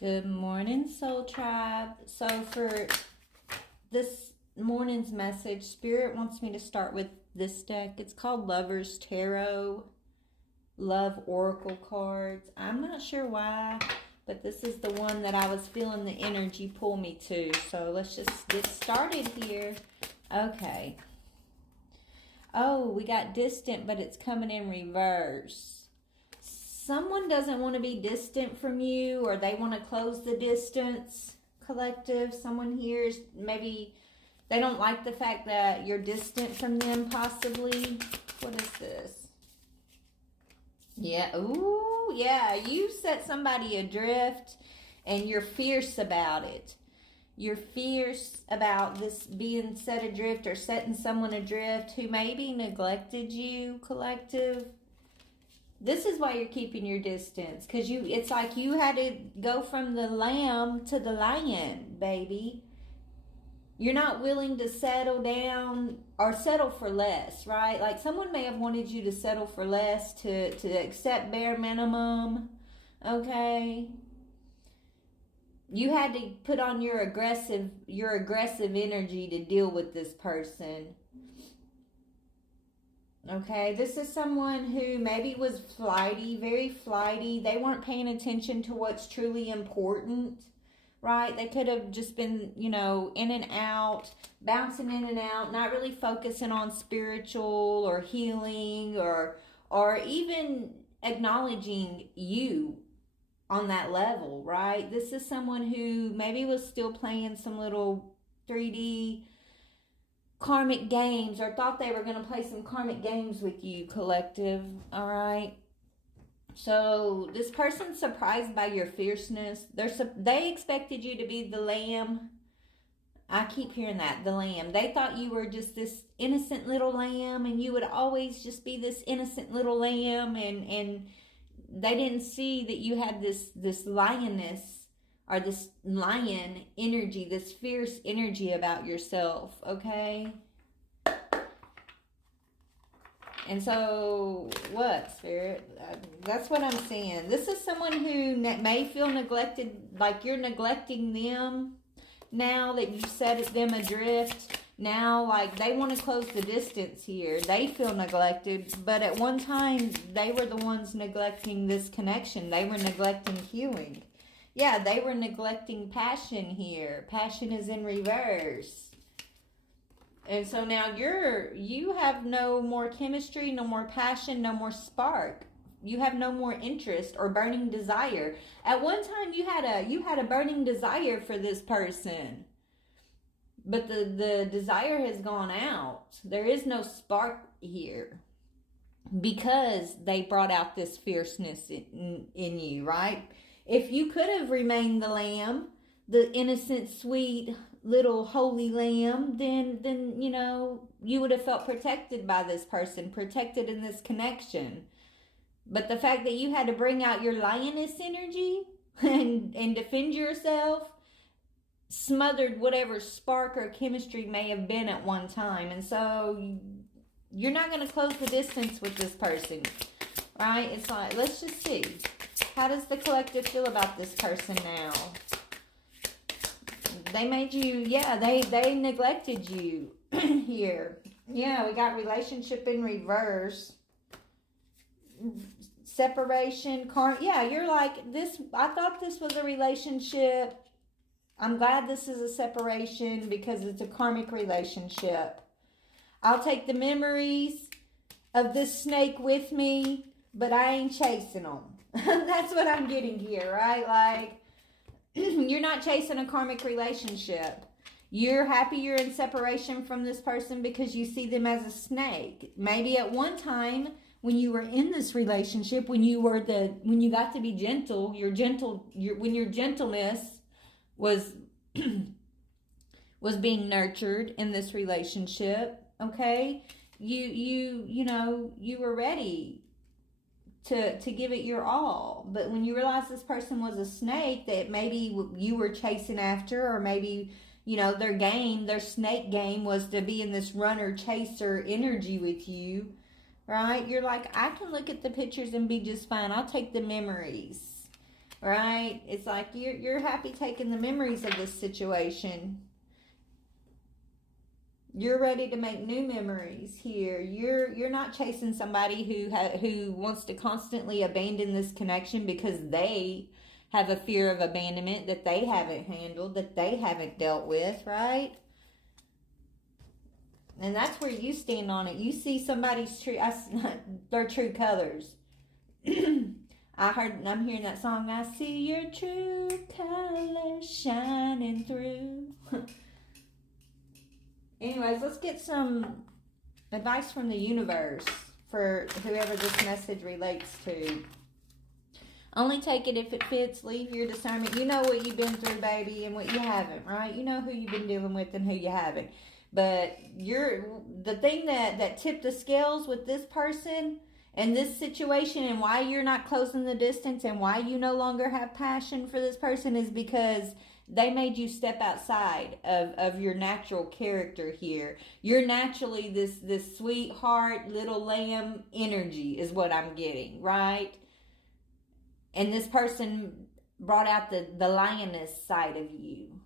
Good morning, Soul Tribe. So, for this morning's message, Spirit wants me to start with this deck. It's called Lover's Tarot, Love Oracle cards. I'm not sure why, but this is the one that I was feeling the energy pull me to. So, let's just get started here. Okay. Oh, we got distant, but it's coming in reverse. Someone doesn't want to be distant from you, or they want to close the distance, collective. Someone here is maybe they don't like the fact that you're distant from them, possibly. What is this? Yeah, ooh, yeah, you set somebody adrift and you're fierce about it. You're fierce about this being set adrift or setting someone adrift who maybe neglected you, collective. This is why you're keeping your distance, because it's like you had to go from the lamb to the lion, baby. You're not willing to settle down or settle for less, right? Like someone may have wanted you to settle for less, to accept bare minimum, okay? You had to put on your aggressive energy to deal with this person. Okay, this is someone who maybe was flighty, very flighty. They weren't paying attention to what's truly important, right? They could have just been, in and out, bouncing in and out, not really focusing on spiritual or healing or even acknowledging you on that level, right? This is someone who maybe was still playing some little 3D karmic games, or thought they were going to play some karmic games with you, collective. All right, so this person's surprised by your fierceness. They expected you to be the lamb. I keep hearing that, the lamb. They thought you were just this innocent little lamb, and you would always just be this innocent little lamb, and they didn't see that you had this lioness, or this lion energy, this fierce energy about yourself, okay? And so, what, Spirit? That's what I'm saying. This is someone who may feel neglected, like you're neglecting them now that you set them adrift. Now, like, they want to close the distance here. They feel neglected, but at one time, they were the ones neglecting this connection. They were neglecting healing. Yeah, they were neglecting passion here. Passion is in reverse. And so now you have no more chemistry, no more passion, no more spark. You have no more interest or burning desire. At one time you had a burning desire for this person. But the desire has gone out. There is no spark here. Because they brought out this fierceness in you, right? If you could have remained the lamb, the innocent, sweet, little holy lamb, then you would have felt protected by this person, protected in this connection. But the fact that you had to bring out your lioness energy and defend yourself smothered whatever spark or chemistry may have been at one time. And so you're not going to close the distance with this person, right? It's like, let's just see. How does the collective feel about this person now? They made you, they neglected you here. Yeah, we got relationship in reverse. Separation, you're like, this, I thought this was a relationship. I'm glad this is a separation because it's a karmic relationship. I'll take the memories of this snake with me, but I ain't chasing them. That's what I'm getting here, right? Like, you're not chasing a karmic relationship. You're happy you're in separation from this person because you see them as a snake. Maybe at one time when you were in this relationship, when you got to be gentle, when your gentleness was being nurtured in this relationship, okay? You were ready to give it your all. But when you realize this person was a snake that maybe you were chasing after, or maybe, their snake game was to be in this runner chaser energy with you, right? You're like, I can look at the pictures and be just fine. I'll take the memories. right? It's like you're happy taking the memories of this situation. You're ready to make new memories here. You're not chasing somebody who wants to constantly abandon this connection because they have a fear of abandonment that they haven't handled, that they haven't dealt with, right? And that's where you stand on it. You see somebody's their true colors. I'm hearing that song, I see your true colors shining through. Anyways, let's get some advice from the universe for whoever this message relates to. Only take it if it fits. Leave your discernment. You know what you've been through, baby, and what you haven't, right? You know who you've been dealing with and who you haven't. But the thing that tipped the scales with this person and this situation and why you're not closing the distance and why you no longer have passion for this person is because they made you step outside of your natural character here. You're naturally this sweetheart, little lamb energy is what I'm getting, right? And this person brought out the lioness side of you.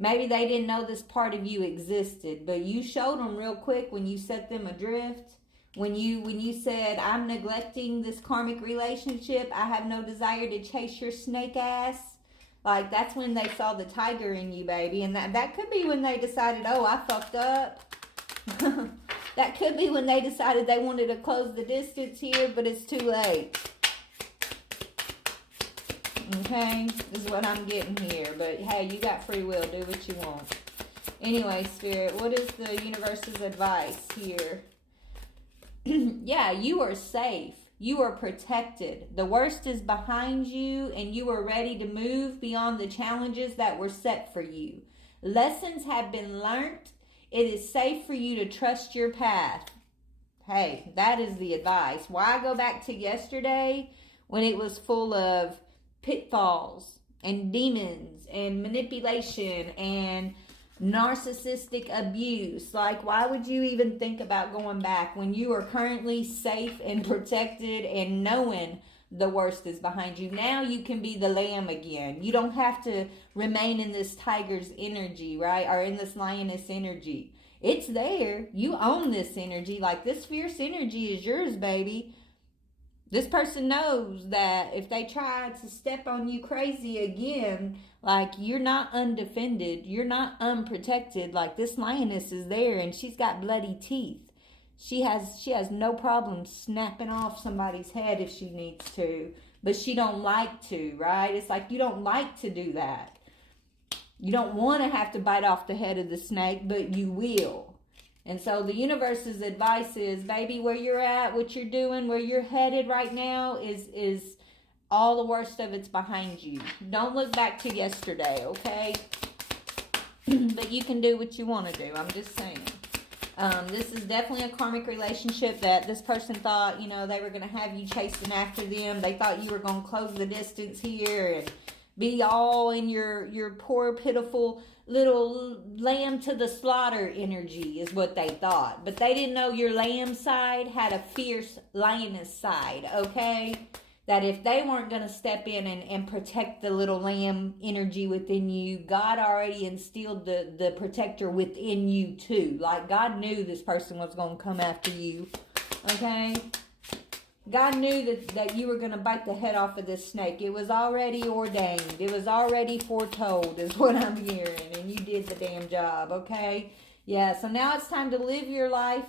Maybe they didn't know this part of you existed, but you showed them real quick when you set them adrift. When you said, I'm neglecting this karmic relationship, I have no desire to chase your snake ass. Like, that's when they saw the tiger in you, baby. And that could be when they decided, oh, I fucked up. That could be when they decided they wanted to close the distance here, but it's too late. Okay? This is what I'm getting here. But, hey, you got free will. Do what you want. Anyway, Spirit, what is the universe's advice here? Yeah, you are safe. You are protected. The worst is behind you, and you are ready to move beyond the challenges that were set for you. Lessons have been learned. It is safe for you to trust your path. Hey, that is the advice. Why go back to yesterday when it was full of pitfalls and demons and manipulation and narcissistic abuse? Like, why would you even think about going back when you are currently safe and protected and knowing the worst is behind you? Now you can be the lamb again. You don't have to remain in this tiger's energy, right? Or in this lioness energy. It's there. You own this energy. Like, this fierce energy is yours, baby. This person knows that if they try to step on you crazy again, like, you're not undefended, you're not unprotected. Like, this lioness is there and she's got bloody teeth. She has no problem snapping off somebody's head if she needs to, but she don't like to, right? It's like, you don't like to do that. You don't want to have to bite off the head of the snake, but you will. And so the universe's advice is, baby, where you're at, what you're doing, where you're headed right now is all the worst of it's behind you. Don't look back to yesterday, okay? But you can do what you want to do. I'm just saying. This is definitely a karmic relationship that this person thought, they were going to have you chasing after them. They thought you were going to close the distance here and be all in your poor, pitiful little lamb to the slaughter energy is what they thought. But they didn't know your lamb side had a fierce lioness side, okay? That if they weren't going to step in and protect the little lamb energy within you, God already instilled the protector within you too. Like, God knew this person was going to come after you, okay? God knew that you were going to bite the head off of this snake. It was already ordained. It was already foretold is what I'm hearing. And you did the damn job, okay? Yeah, so now it's time to live your life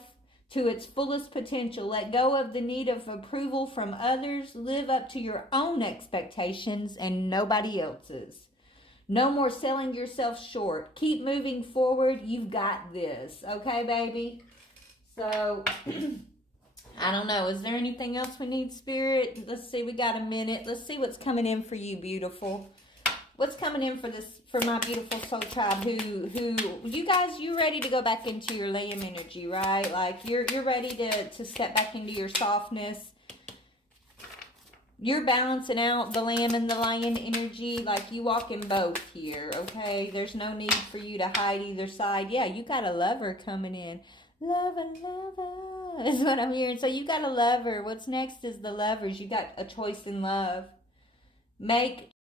to its fullest potential. Let go of the need of approval from others. Live up to your own expectations and nobody else's. No more selling yourself short. Keep moving forward. You've got this. Okay, baby? So... I don't know. Is there anything else we need, Spirit? Let's see. We got a minute. Let's see what's coming in for you, beautiful. What's coming in for my beautiful soul tribe? Who you guys? You ready to go back into your lamb energy, right? Like, you're ready to step back into your softness. You're balancing out the lamb and the lion energy. Like, you walk in both here, okay? There's no need for you to hide either side. Yeah, you got a lover coming in. Lover is what I'm hearing. So you got a lover. What's next is the lovers. You got a choice in love. make